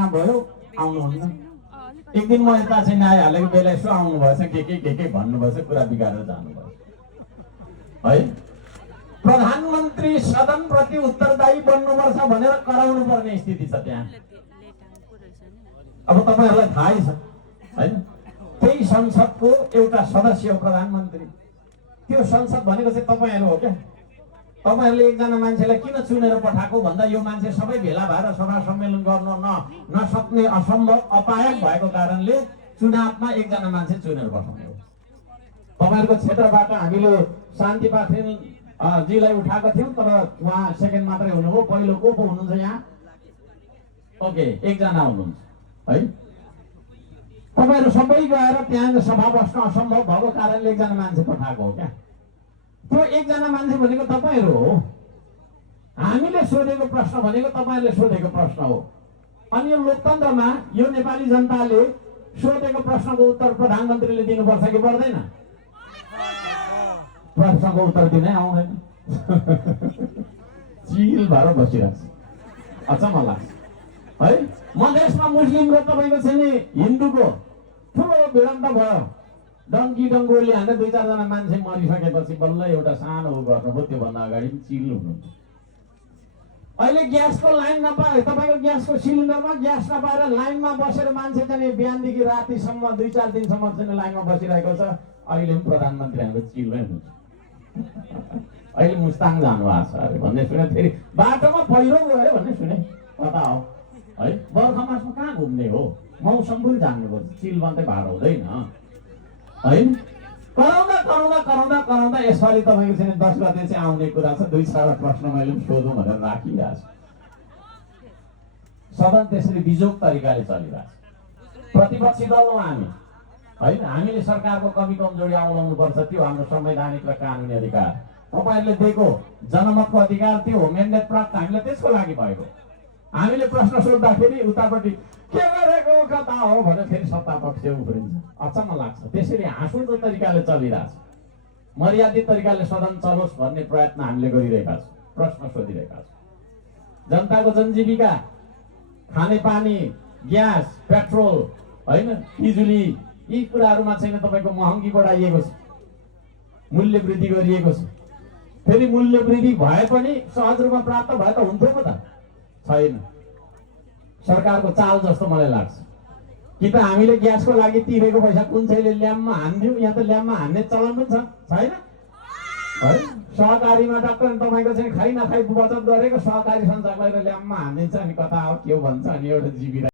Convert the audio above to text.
महिना भयो आउनुहुन्न। एक दिन म यता चाहिँ आइहालेको बेला यसो आउनु भएछ, के भन्नुभएछ, कुरा बिगारेर जानुभएछ है। प्रधानमन्त्री सदनप्रति उत्तरदायी बन्नुपर्छ भनेर कराउनु पर्ने स्थिति छ त्यहाँ। अब तपाईहरुलाई थाहै छ हैन, त्यही संसदको एउटा सदस्य हो प्रधानमन्त्री। त्यो संसद भनेको चाहिँ तपाईहरु हो क्या। तपाईहरुले एकजना मान्छेलाई किन चुनेर पठाएको भन्दा यो मान्छे सबै भेला भएर सभा सम्मेलन गर्न नसक्ने असम्भव अपायक भएको कारणले चुनावमा एकजना मान्छे चुनेर पठाउने हो। तपाईहरुको क्षेत्रबाट हामीले शान्ति पाखरिन जीलाई उठाएको थियौं, तर उहाँ सेकेन्ड मात्रै हुनुभयो। पहिलो को हुनुहुन्छ यहाँ? ओके, एकजना हुनुहुन्छ है। तपाईहरु सबै गएर त्यहाँ सभा बस्न असम्भव भएको कारणले एकजना मान्छे पठाएको हो क्या। त्यो एकजना मान्छे भनेको तपाईहरु हो। हामीले सोधेको प्रश्न भनेको तपाईहरुले सोधेको प्रश्न हो। अनि यो लोकतन्त्रमा यो नेपाली जनताले सोधेको प्रश्नको उत्तर प्रधानमन्त्रीले दिनुपर्छ कि पर्दैन? प्रश्नको उत्तर दिनै आउँदैन। चिल भएर बसिरहेको छ। अचम्म लाग्छ है। मधेसमा मुस्लिम र तपाईको चाहिँ नि हिन्दूको ठुलो भिडन्त भयो। डङ्की डङ्गोले हानेर 2-4 जना मान्छे मरिसकेपछि बल्ल एउटा सानो गर्नुभयो। त्योभन्दा अगाडि पनि चिल हुनुहुन्छ। अहिले ग्यासको लाइन नपाए, तपाईको ग्यासको सिलिन्डरमा ग्यास नपाएर लाइनमा बसेर मान्छे चाहिँ बिहानदेखि रातिसम्म 2-4 दिनसम्म चाहिँ लाइनमा बसिरहेको छ। अहिले पनि प्रधानमन्त्री हाम्रो चिलमै हुनुहुन्छ। अहिले मुस्ताङ जानु भएको छ अरे भन्ने सुने। फेरि बाटोमा पहिरो गयो भन्ने सुने। कता हो है? बर्खा मासमा कहाँ घुम्ने हो? मौसम पनि जान्नुपर्छ। चिल मात्रै भाडो हुँदैन है। कराउँदा यसपालि तपाईको चाहिँ 10 गते चाहिँ आउने कुरा छ। 2-4 प्रश्न मैले पनि सोधौँ भनेर राखिरहेको छु। सदन त्यसरी बिजोग तरिकाले चलिरहेको छ। प्रतिपक्षी दल हो हामी हैन। हामीले सरकारको कमी कमजोरी औलाउनु पर्छ। त्यो हाम्रो संवैधानिक र कानुनी अधिकार। तपाईहरुले दिएको जनमतको अधिकार त्यो हो, म्यान्डेट प्राप्त हामीले त्यसको लागि भएको। हामीले प्रश्न सोध्दाखेरि उतापट्टि के गरेको कता हो भनेर फेरि सत्ता पक्ष उफ्रिन्छ। अचम्म लाग्छ। त्यसरी हाँसउठ्दो तरिकाले चलिरहेछ। मर्यादित तरिकाले सदन चलोस् भन्ने प्रयत्न हामीले गरिरहेका छौँ। प्रश्न सोधिरहेका छौँ। जनताको जनजीविका, खानेपानी, ग्यास, पेट्रोल हैन, बिजुली, यी कुराहरुमा चाहिँ तपाईको महँगी बढाइएको छ, मूल्य वृद्धि गरिएको छ। फेरि मूल्य वृद्धि भए पनि सहज रूपमा प्राप्त भए त हुन्थ्यो पो त? छैन। सरकारको चाल जस्तो मलाई लाग्छ। कि त हामीले ग्यासको लागि तिरेको पैसा कुन चाहिँले ल्याम्मा हान्दियौ, यहाँ त ल्याम्मा हान्ने चलन पनि छैन है। सहकारीमा डाक्टर तपाईको चाहिँ खाइ नखाइ बचत गरेको सहकारी संचालकलाई ल्याम्मा हानिदिन्छ। अनि कता हो के भन्छ अनि एउटा जीविका